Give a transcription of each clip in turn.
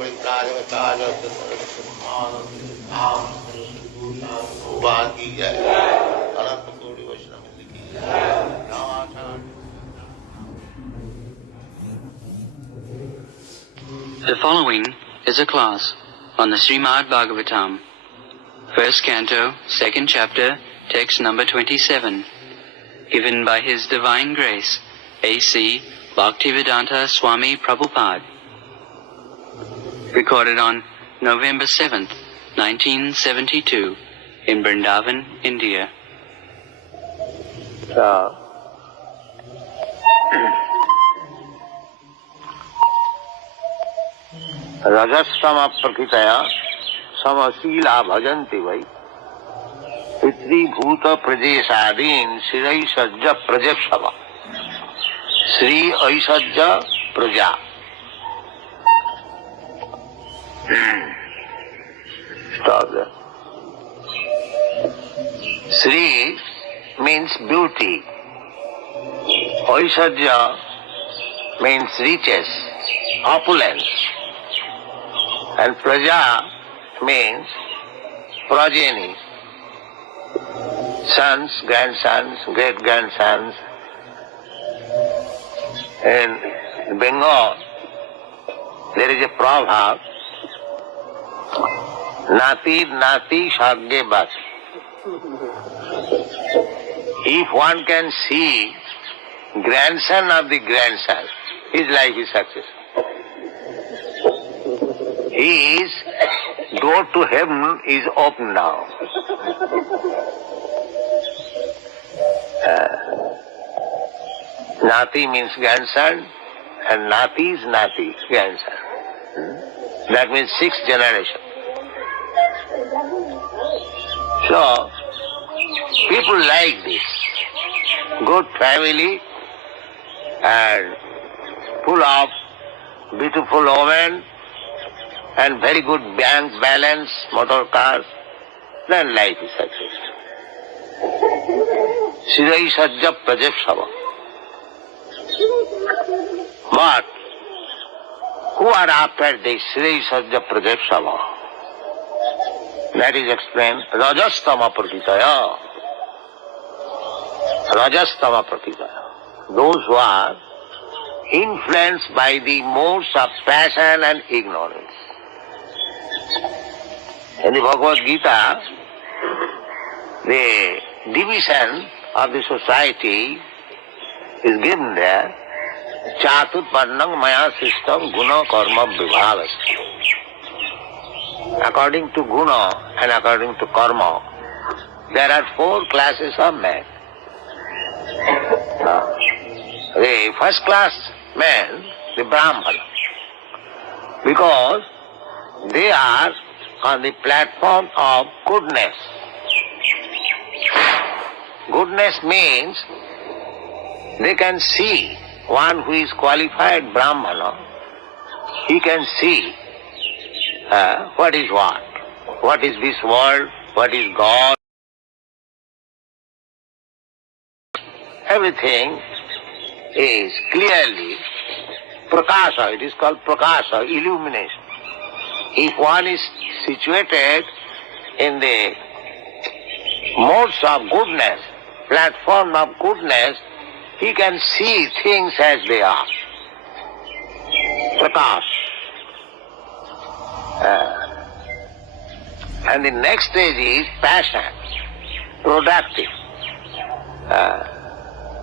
The following is a class on the Srimad Bhagavatam, first canto, second chapter, text number 27, given by His Divine Grace, A.C. Bhaktivedanta Swami Prabhupada. Recorded on November 7th, 1972, in Vrindavan, India. रजस्तम प्रकृतया समशीला भजन्ति वै पितृभूत प्रजेशादीन श्री सज्ज प्रजेशव श्री ऐसज्ज प्रजा. Sri means beauty, Aishajya means riches, opulence, and Praja means progeny, sons, grandsons, great-grandsons. In Bengal, there is a proverb, Nati Nati Shagge Bas. If one can see grandson of the grandson, his life is successful. His door to heaven is open now. Nati means grandson, and Nati is Nati, grandson. That means 6th generation. So, people like this. Good family and full of beautiful women and very good bank balance, motor cars, then life is successful. Sirai Sajja Prajapsava. But who are after this Sirai Sajja Prajapsava? That is explained, Rajastama Prakitaya. Rajastama Prakitaya. Those who are influenced by the modes of passion and ignorance. In the Bhagavad Gita, the division of the society is given there. Chatutpannam maya sistam guna karma vibhavas. According to guna and according to karma, there are 4 classes of men. The first class men, the Brahmana, because they are on the platform of goodness. Goodness means they can see one who is qualified Brahmana, he can see what is this world, what is God. Everything is clearly prakasha, it is called prakasha, illumination. If one is situated in the modes of goodness, platform of goodness, he can see things as they are. Prakash. And the next stage is passion, productive.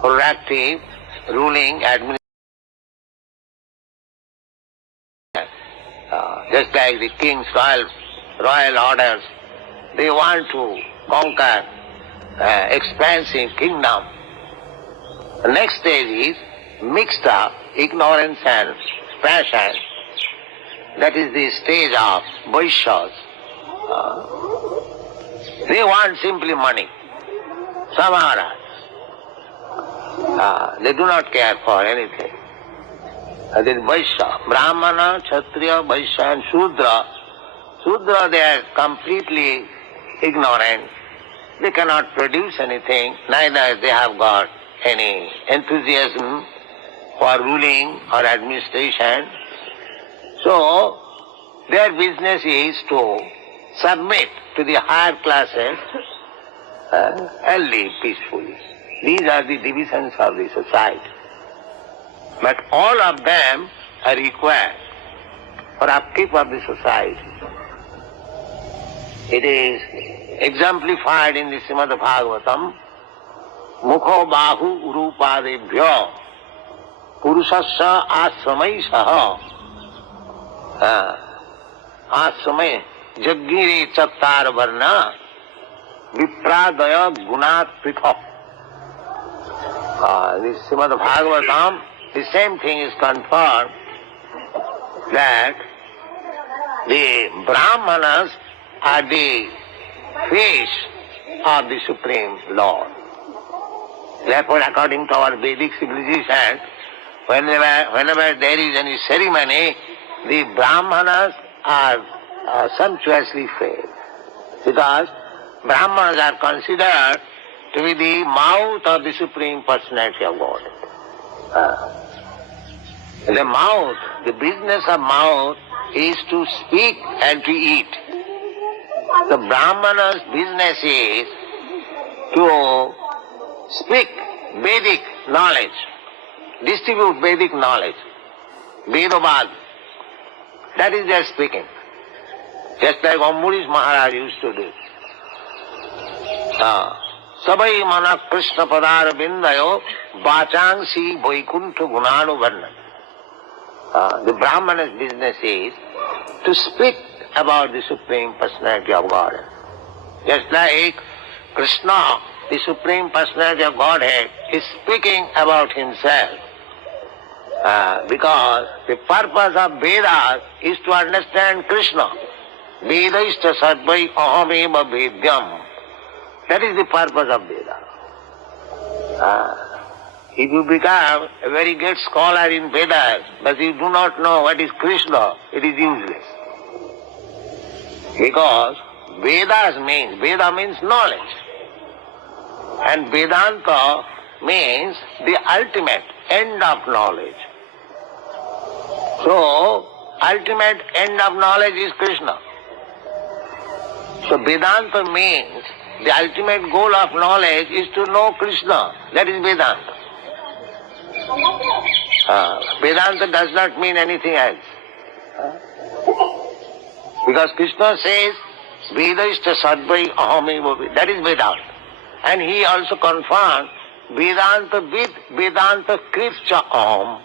Productive, ruling, administration. Just like the king's royal orders, they want to conquer expansive kingdom. The next stage is mixed up ignorance and passion. That is the stage of Vaishyas. They want simply money, samara. They do not care for anything. That is Vaishya. Brahmana, Kshatriya, Vaishya and Shudra. Shudra, they are completely ignorant. They cannot produce anything, neither they have got any enthusiasm for ruling or administration. So, their business is to submit to the higher classes and live peacefully. These are the divisions of the society. But all of them are required for upkeep of the society. It is exemplified in the Srimad Bhagavatam, Mukho Bahu Urupadebhyo Purusasya Asramai Saha Asramai Jaggire Chattar Varna Vipradaya Gunat Prithak. This Srimad Bhagavatam, the same thing is confirmed that the Brahmanas are the face of the Supreme Lord. Therefore, according to our Vedic civilization, whenever there is any ceremony, the Brahmanas are sumptuously fed, because Brahmanas are considered to be the mouth of the Supreme Personality of God. The mouth, the business of mouth is to speak and to eat. The Brahmana's business is to speak Vedic knowledge, distribute Vedic knowledge, Vedabad. That is their speaking. Just like Ambarish Maharaj used to do. Sabai mana Krishna padar bindayo bachangsi vaikuntha gunanu varna. The Brahmana's business is to speak about the Supreme Personality of God. Just like Krishna, the Supreme Personality of Godhead, is speaking about himself. Because the purpose of Vedas is to understand Krishna. Vedaishta sarvai ahameva vedyam. That is the purpose of Veda. If you become a very great scholar in Vedas, but you do not know what is Krishna, it is useless. Because Veda means knowledge. And Vedanta means the ultimate end of knowledge. So, ultimate end of knowledge is Krishna. So Vedanta means the ultimate goal of knowledge is to know Krishna. That is Vedanta. Vedanta does not mean anything else. Because Krishna says, Vedaishta sadvai aham. That is Vedanta. And he also confirmed Vedanta with Vedanta Kripcha aham.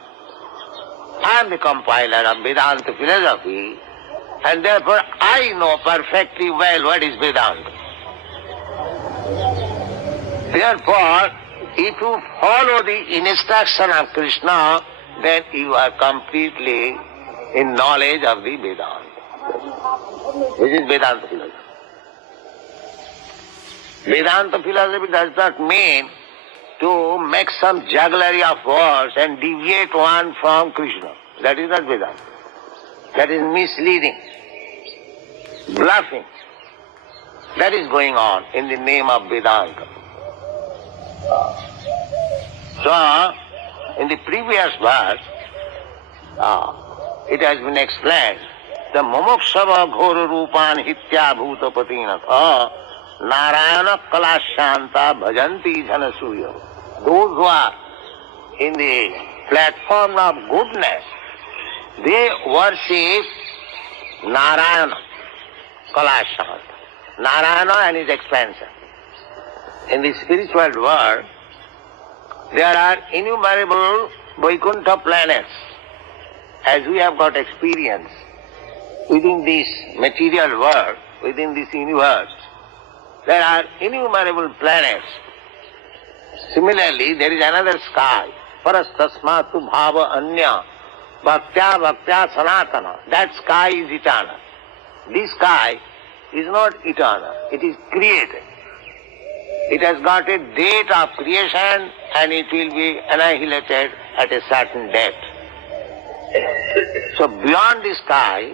I am the compiler of Vedanta philosophy, and therefore I know perfectly well what is Vedanta. Therefore, if you follow the instruction of Krishna, then you are completely in knowledge of the Vedanta. This is Vedanta philosophy. Vedanta philosophy does not mean to make some jugglery of words and deviate one from Krishna. That is not Vedanta. That is misleading, bluffing. That is going on in the name of Vedanta. So, in the previous verse, it has been explained, the mumukshava ghora rupan hitya bhuta patinatha narayana kalashanta bhajanti dhanasuya. Those who are in the platform of goodness, they worship Narayana, Kalashanta. Narayana and his expansion. In the spiritual world, there are innumerable Vaikuntha planets, as we have got experience within this material world, within this universe. There are innumerable planets. Similarly, there is another sky, parastasmatu bhava anya, bhaktya bhaktya sanatana. That sky is eternal. This sky is not eternal, it is created. It has got a date of creation and it will be annihilated at a certain date. So beyond the sky,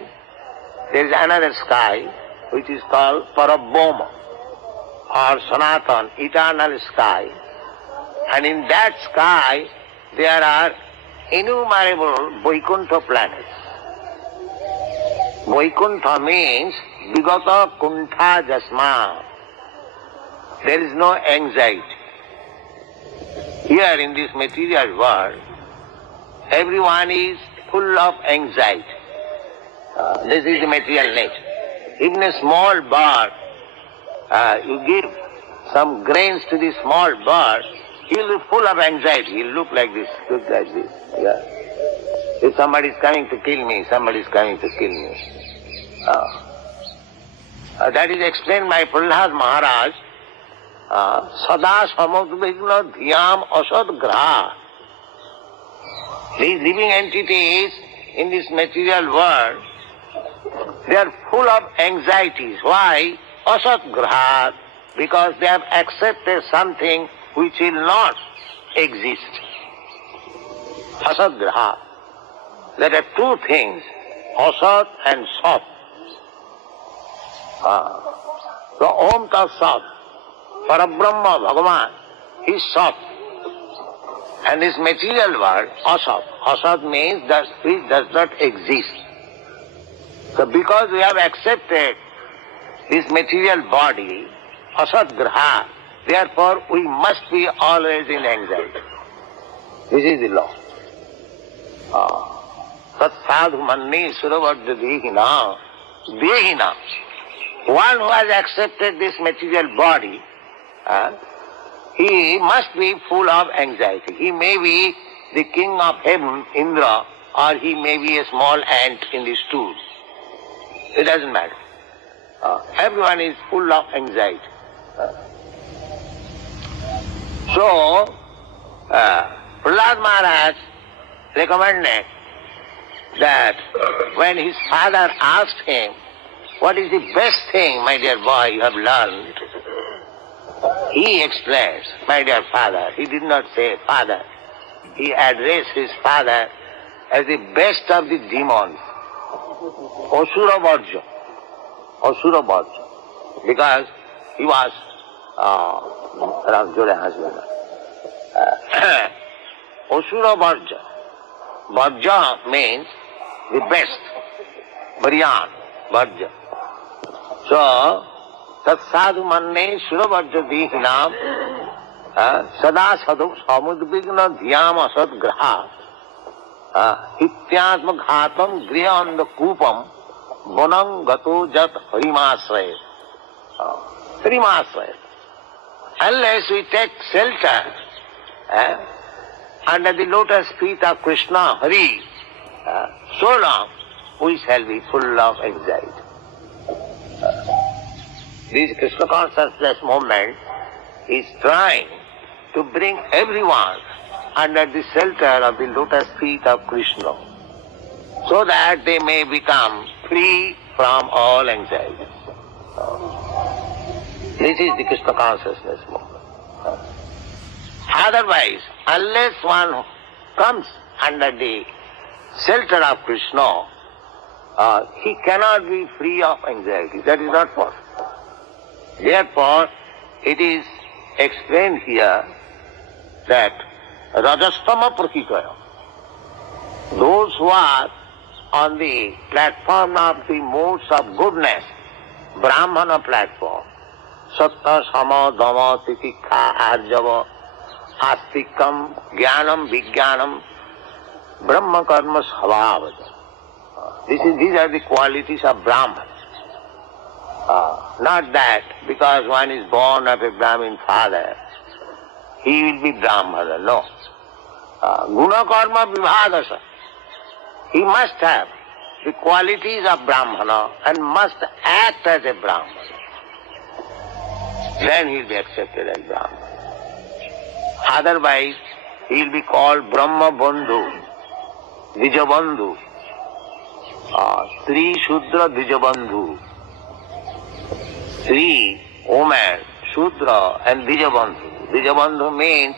there is another sky which is called Parabhoma or Sanatan, eternal sky. And in that sky, there are innumerable Vaikuntha planets. Vaikuntha means Vigata Kuntha Jasma. There is no anxiety. Here in this material world, everyone is full of anxiety. This is the material nature. Even a small bird, you give some grains to the small bird, he will be full of anxiety. He will look like this, look like this. Yeah. If somebody is coming to kill me, somebody is coming to kill me. That is explained by Prahlad Maharaj. Sada samudvigna dhyam asad graha. These living entities in this material world, they are full of anxieties. Why? Asat graha. Because they have accepted something which will not exist. Asat graha. There are two things, asat and sat. The Om Tat Sat, Parabrahma Bhagavan, is sat. And this material world, asat. Asat means that which does not exist. So because we have accepted this material body, asat graha, therefore we must be always in anxiety. This is the law. Tat sadhu manni suravadya dehina. Dehina. One who has accepted this material body, he must be full of anxiety. He may be the king of heaven, Indra, or he may be a small ant in the stool. It doesn't matter. Everyone is full of anxiety. So, Prahlad Maharaj recommended that when his father asked him, what is the best thing, my dear boy, you have learned? He explains, my dear father. He did not say father. He addressed his father as the best of the demons. Asura Varja. Asura Varja. Because he was Asura Varja. Varja means the best. Varyan. Varja. So, tat sadhu manne suravarja dehinam sada sadhu samudvigna dhyam asad graha ityatma ghatam grihanda kupam bonam gato jat harimasraya. Harimasraya. Unless we take shelter under the lotus feet of Krishna, Hari, so long we shall be full of anxiety. This Krishna consciousness movement is trying to bring everyone under the shelter of the lotus feet of Krishna, so that they may become free from all anxiety. This is the Krishna consciousness movement. Otherwise, unless one comes under the shelter of Krishna, he cannot be free of anxiety. That is not possible. Therefore, it is explained here that Rajastama Prakikaya, those who are on the platform of the modes of goodness, Brahmana platform, Satta, Sama, Dhamma, Titikha, Arjava, Astikam, Jnanam, Vijnanam, Brahma Karma Svabhava. These are the qualities of Brahman. Not that because one is born of a Brahmin father, he will be Brahmana. No. Guna Karma Vibhagasa. He must have the qualities of Brahmana and must act as a Brahmana. Then he will be accepted as Brahmana. Otherwise, he will be called Brahma Bandhu, Dijabandhu, Sri Shudra Dijabandhu. Sri, woman, Shudra and Dijabandhu. Dijabandhu means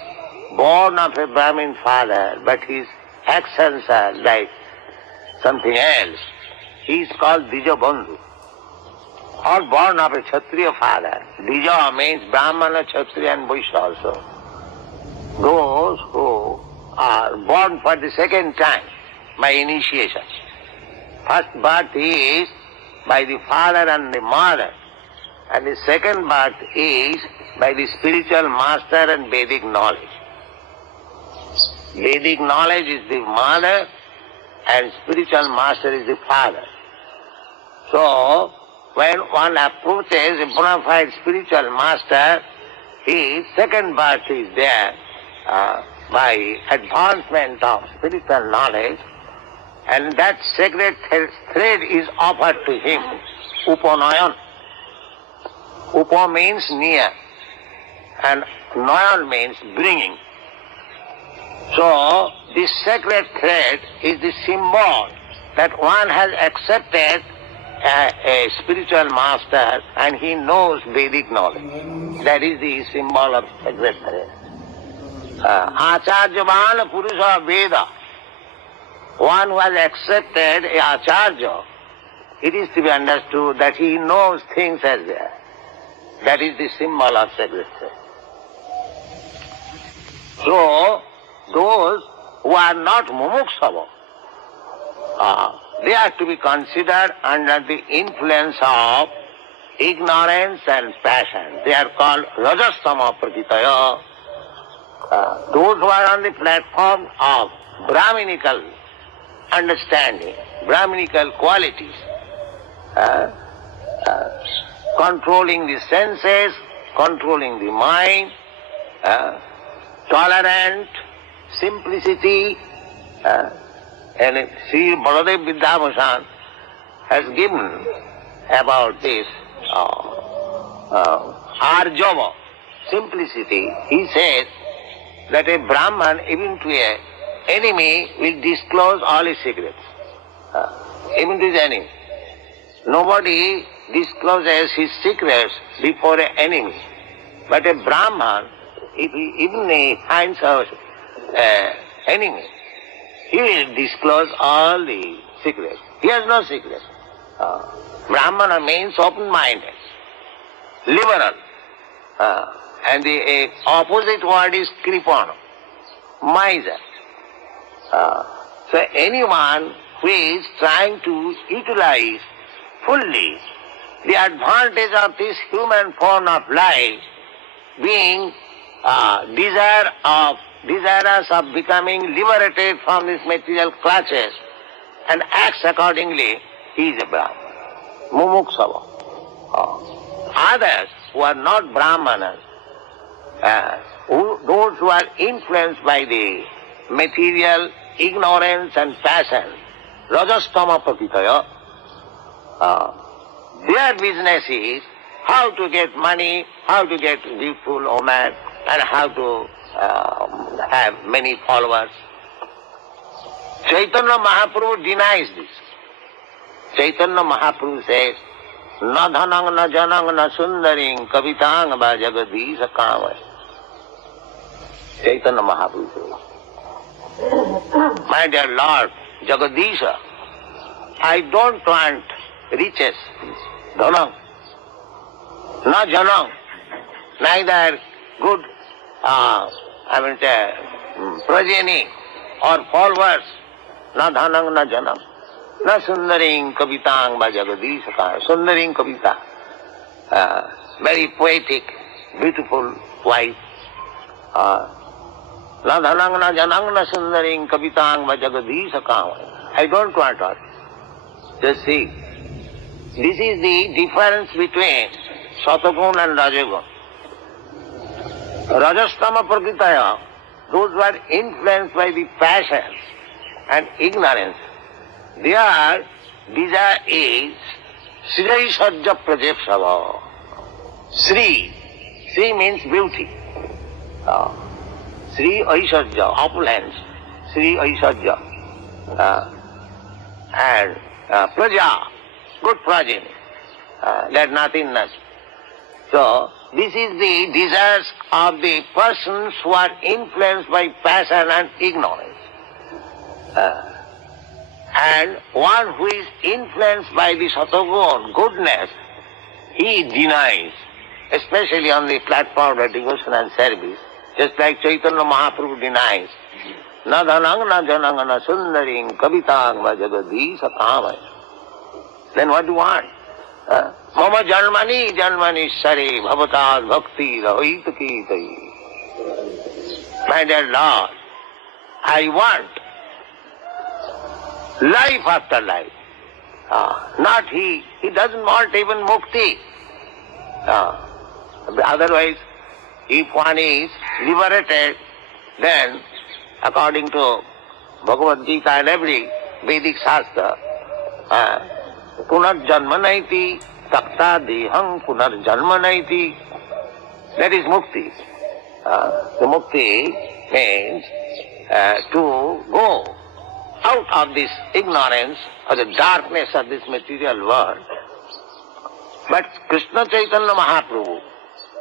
born of a Brahmin father, but his actions are like something else. He is called Dijabandhu. Or born of a Kshatriya father. Dija means Brahmana, Kshatriya and Vaishya also. Those who are born for the second time by initiation. First birth is by the father and the mother, and the second birth is by the spiritual master and Vedic knowledge. Vedic knowledge is the mother and spiritual master is the father. So, when one approaches a bona fide spiritual master, his second birth is there by advancement of spiritual knowledge, and that sacred thread is offered to him, upanayan. Upa means near, and nayan means bringing. So, this sacred thread is the symbol that one has accepted a spiritual master and he knows Vedic knowledge. That is the symbol of sacred thread. Acharyavan Purusha Veda. One who has accepted a Acharya, it is to be understood that he knows things as they are. That is the symbol of sacred thread. So, those who are not mumuksava, they are to be considered under the influence of ignorance and passion. They are called rajastama prakitaya. Those who are on the platform of Brahminical understanding, Brahminical qualities, controlling the senses, controlling the mind, tolerant, simplicity, and Sri Baladev Vidyabhushan has given about this arjava, simplicity. He says that a Brahman, even to an enemy, will disclose all his secrets. Even to his enemy. Nobody discloses his secrets before an enemy. But a Brahman, if he finds an enemy, he will disclose all the secrets. He has no secrets. Brahmana means open-minded, liberal. And the opposite word is kripana, miser. So anyone who is trying to utilize fully the advantage of this human form of life, being desirous of becoming liberated from these material clutches, and acts accordingly, he is a Brahman. Mumuksava. Others who are not Brahmanas, those who are influenced by the material ignorance and passion, rajastama prakitaya, their business is how to get money, how to get beautiful woman, and how to have many followers. Chaitanya Mahaprabhu denies this. Chaitanya Mahaprabhu says, na dhanang na janang na sundaring kavitang va jagadisha kamay. Chaitanya Mahaprabhu says, my dear Lord, Jagadisha, I don't want riches, dhanang, na janang, neither good progeny or followers, na dhanang na janam, na sundaring kavitang va jagadisha kamay. Sundaring kavita, very poetic, beautiful wife. Na dhanang na janang na sundaring kavitang va jagadisha kamay. I don't want all. Just see, this is the difference between Satagun and Rajagun. Rajastama prakitaya, those who are influenced by the passions and ignorance, their desire is Sri Sajja Prajepsava. Sri means beauty. Sri Aishajja, opulence. Sri Aishajja. And Praja, good progeny. That nothingness. So, this is the desires of the persons who are influenced by passion and ignorance. And one who is influenced by the Satagun, goodness, he denies, especially on the platform of devotion and service, just like Chaitanya Mahaprabhu denies, na dhanang na janang na sundaring kavitang va jagadisha kamay. Then what do you want? Mama janmani janmani sare bhavatad bhakti rahit ki tai. My dear Lord, I want life after life. Not he doesn't want even mukti. Otherwise, if one is liberated, then according to Bhagavad Gita and every Vedic Shastra, punarjanma naiti takta deham punarjanma naiti, that is mukti. The mukti means to go out of this ignorance or the darkness of this material world. But Krishna Chaitanya Mahaprabhu,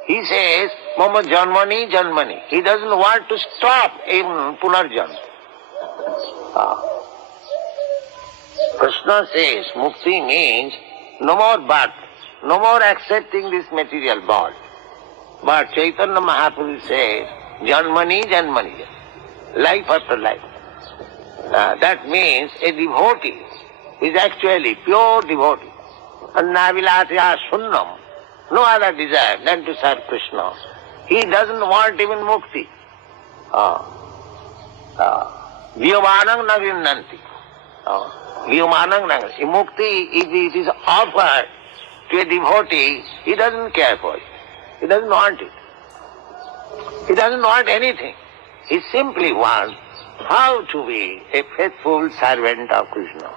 he says, Mama janmani janmani. He doesn't want to stop even punarjanma. Krishna says mukti means no more birth, no more accepting this material body. But Chaitanya Mahaprabhu says janmani janmani, life after life. That means a devotee is actually pure devotee. Annavilatya sunnam, no other desire than to serve Krishna. He doesn't want even mukti. Vyomanang navinnanti. Vyomanang navinnanti. Mukti, if it is offered to a devotee, he doesn't care for it. He doesn't want it. He doesn't want anything. He simply wants how to be a faithful servant of Krishna.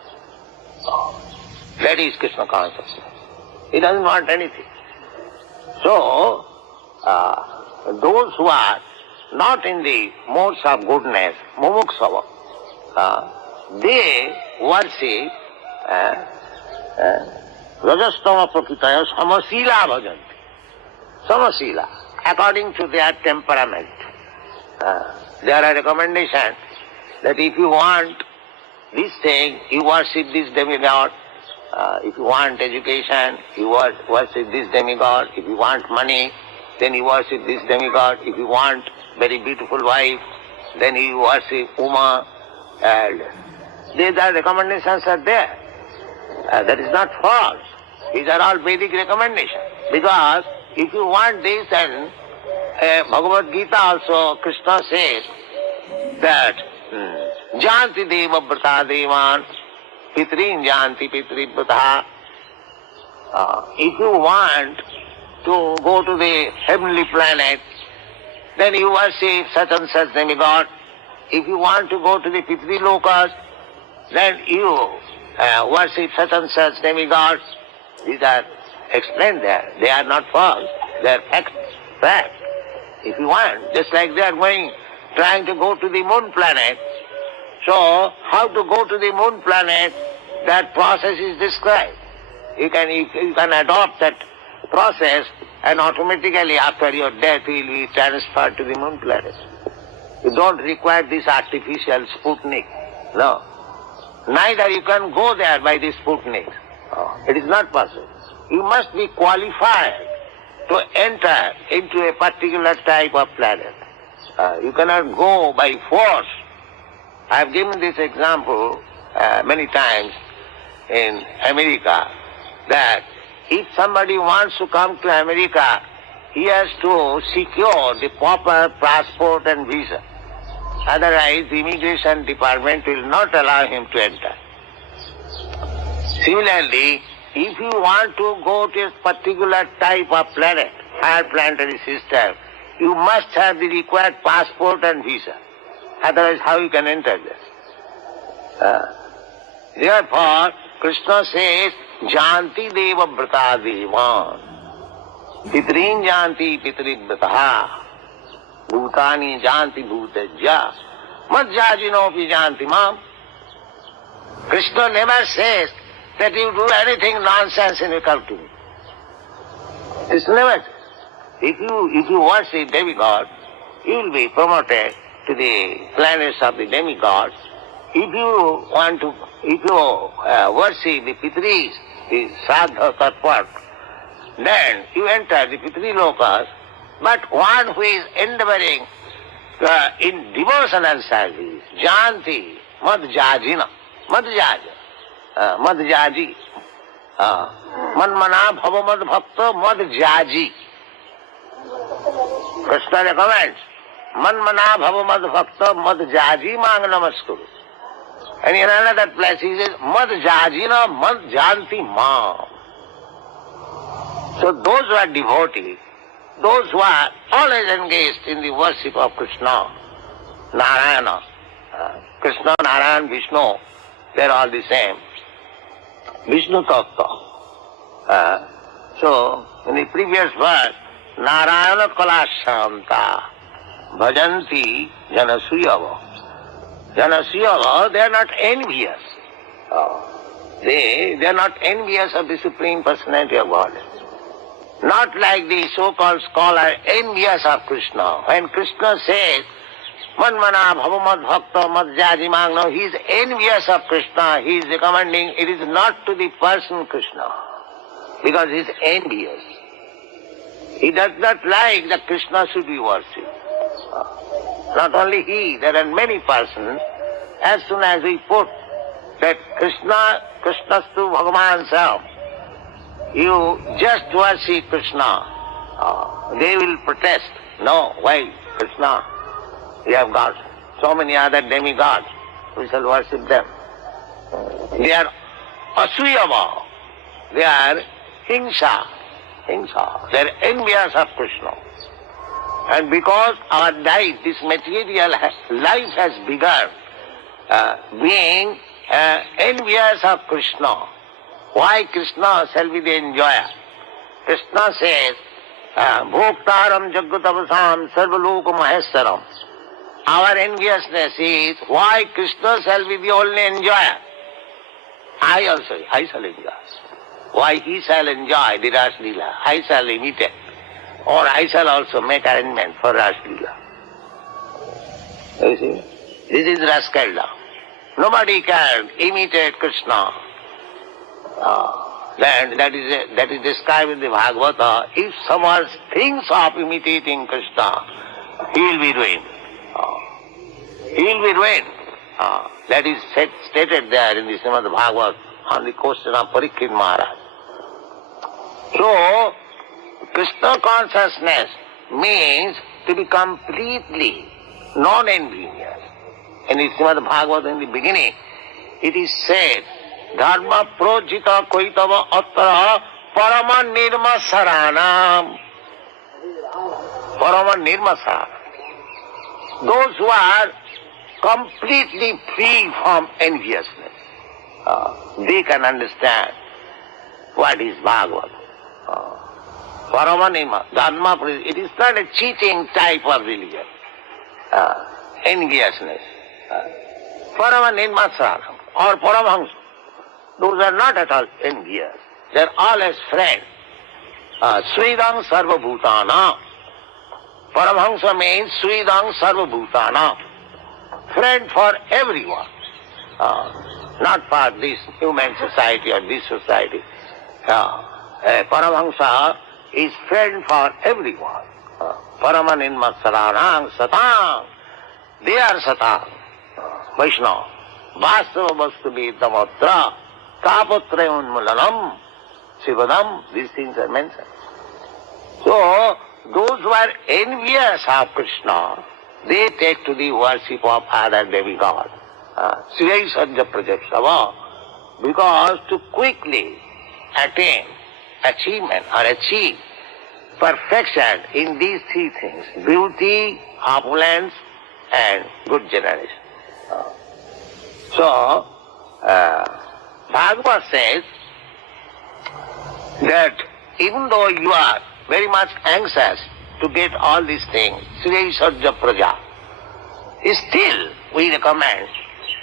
That is Krishna consciousness. He doesn't want anything. So, those who are not in the modes of goodness, mumuksava, they worship rajastama prakritaya samasila bhajanti. Samasila, according to their temperament. There are recommendations that if you want this thing, you worship this demigod. If you want education, you worship this demigod. If you want money, then you worship this demigod. If you want very beautiful wife, then you worship Uma. And these are recommendations are there. That is not false. These are all Vedic recommendations. Because if you want this, then Bhagavad Gita also, Krishna says that Janti deva vrata devan pitrin janti pitri vrata. If you want to go to the heavenly planet, then you worship such and such demigod. If you want to go to the pitri lokas, then you worship such and such demigods. These are explained there. They are not false. They are fact. If you want, just like they are trying to go to the moon planet. So, how to go to the moon planet, that process is described. You can adopt that process, and automatically after your death you will be transferred to the moon planet. You don't require this artificial Sputnik. No. Neither you can go there by this Sputnik. It is not possible. You must be qualified to enter into a particular type of planet. You cannot go by force. I have given this example many times in America, that if somebody wants to come to America, he has to secure the proper passport and visa. Otherwise, the immigration department will not allow him to enter. Similarly, if you want to go to a particular type of planet, higher planetary system, you must have the required passport and visa. Otherwise, how you can enter there? Therefore, Krishna says, Janti deva vrata devan. Pitrin janti pitri vrataha. Bhutani janti bhutajya. Madhyajinopi janti mam. Krishna never says that you do anything nonsensical to me. Krishna never says. If you worship demigod, you will be promoted to the planets of the demigods. If you worship the Pitris, the Sraddha Tatvat, then you enter the Pitri lokas. But one who is endeavoring in devotional service, Janti, Madhyajina, Madhyaji, Manmana bhavamad bhakta mad jaji. Krishna recommends, Manmana bhavamad bhakta mad jaji mang namaskuru. And in another place he says, mad jajina mad janti mam. So those who are devotees, those who are always engaged in the worship of Krishna, Narayana, Krishna, Narayan, Vishnu, they are all the same. Vishnu Tattva. So, in the previous verse, Narayana Kalashanta Bhajanti Janasuyava. Janasuyava, they are not envious. They are not envious of the Supreme Personality of God. Not like the so-called scholar envious of Krishna. When Krishna says, Manmana bhavamad bhakta mad jajimang, no, he is envious of Krishna. He is recommending it is not to the person Krishna, because he is envious. He does not like that Krishna should be worshipped. Not only he, there are many persons, as soon as we put that Krishnastu Bhagavan Sam, you just worship Krishna, they will protest. No, why Krishna? We have got so many other demigods, we shall worship them. They are asuyava, they are hingsa, they are envious of Krishna. And because our life, this material life has begun being envious of Krishna, why Krishna shall be the enjoyer? Krishna says, Bhoktaram Jagatavasam Sarvaloka Maheswaram. Our enviousness is why Krishna shall be the only enjoyer. I shall enjoy. Why he shall enjoy the Ras Leela, I shall imitate. Or I shall also make arrangement for Ras Leela. You see? This is Raskalda. Nobody can imitate Krishna. That is described in the Bhagavata. If someone thinks of imitating Krishna, he will be ruined. He will be ruined. That is stated there in the Srimad Bhagavad on the question of Parikshit Maharaj. So, Krishna consciousness means to be completely non-envious. In the Srimad Bhagavad in the beginning, it is said, Dharma projita koitava atra parama nirma saranam. Parama nirma saranam. Those who are completely free from enviousness, they can understand what is Bhagavad. Paramanima, Dharma, it is not a cheating type of religion, enviousness. Paramanima saranam or Paramahangsa, those are not at all envious. They are all as friends. Sridam sarva bhutana. Paramahangsa means Sridam sarva bhutana. Friend for everyone. Not for this human society or this society. Paramahangsa is friend for everyone. Paramanimma saranang satang. They are satang. Vaishnava. Vastava vastu vidamatra. Tapatra unmulanam. Sivadam. These things are mentioned. So, those who are envious of Krishna, they take to the worship of other demigods. Sriyai Sajja Prajakshava. Because to quickly attain achievement or achieve perfection in these three things, beauty, opulence, and good generation. So, Bhagavad says that even though you are very much anxious to get all these things, Sriyai Sajja Praja, still we recommend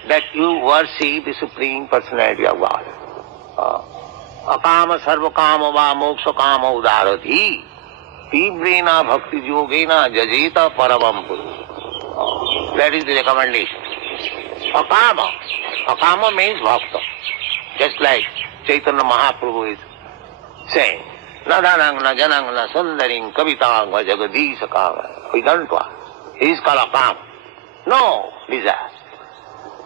that you worship the Supreme Personality of God. Akama sarva kama va moksha kama udarati tivrena bhakti yogena jajeta paravam puru. That is the recommendation. Akama means bhakta. Just like Chaitanya Mahaprabhu is saying, Nadanang na janang na sundaring kavitang va jagadisha kama. We don't want. He is called Akama. No desire.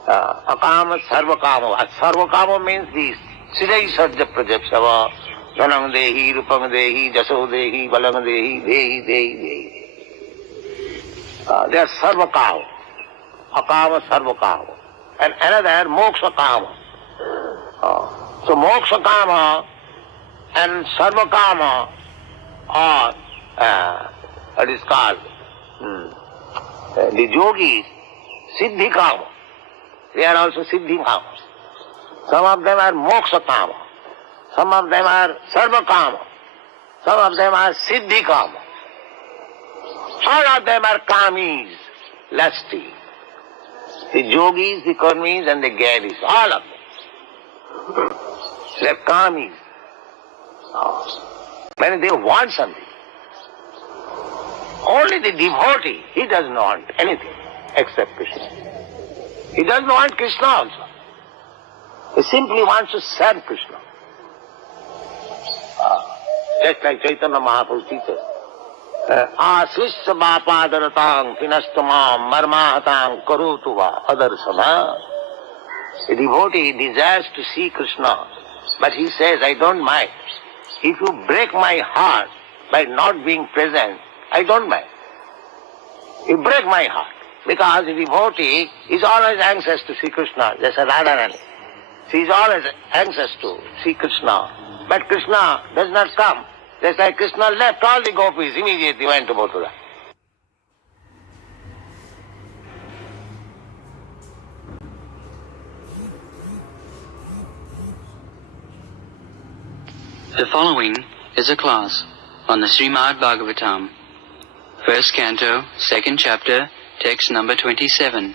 Akama sarva kama. Sarva kama means this. Sriyai Sajja Prajakshava, dhanam dehi, rupam dehi, jaso dehi, balam dehi, dehi, dehi, dehi. They are sarva kama, akama sarva kama. And another moksha kama. So moksha kama and sarva kama are what is called the yogis, siddhi kama. They are also siddhi kama. Some of them are moksha kama. Some of them are sarva kama. Some of them are siddhi kama. All of them are kamis, lusty. The yogis, the karmis and the gyanis, all of them. They are kamis. When they want something. Only the devotee, he doesn't want anything except Krishna. He doesn't want Krishna also. He simply wants to serve Krishna. Just like Chaitanya Mahaprabhu teaches. Asvishya bapadaratang pinastamam marmahatang karotu va adarsana. The devotee desires to see Krishna, but he says, I don't mind. If you break my heart by not being present, I don't mind. You break my heart. Because the devotee is always anxious to see Krishna, just as Radharani. She is always anxious to see Krishna. But Krishna does not come. Just like Krishna left, all the gopis immediately went to Mathura. The following is a class on the Srimad Bhagavatam, first canto, second chapter, text number 27.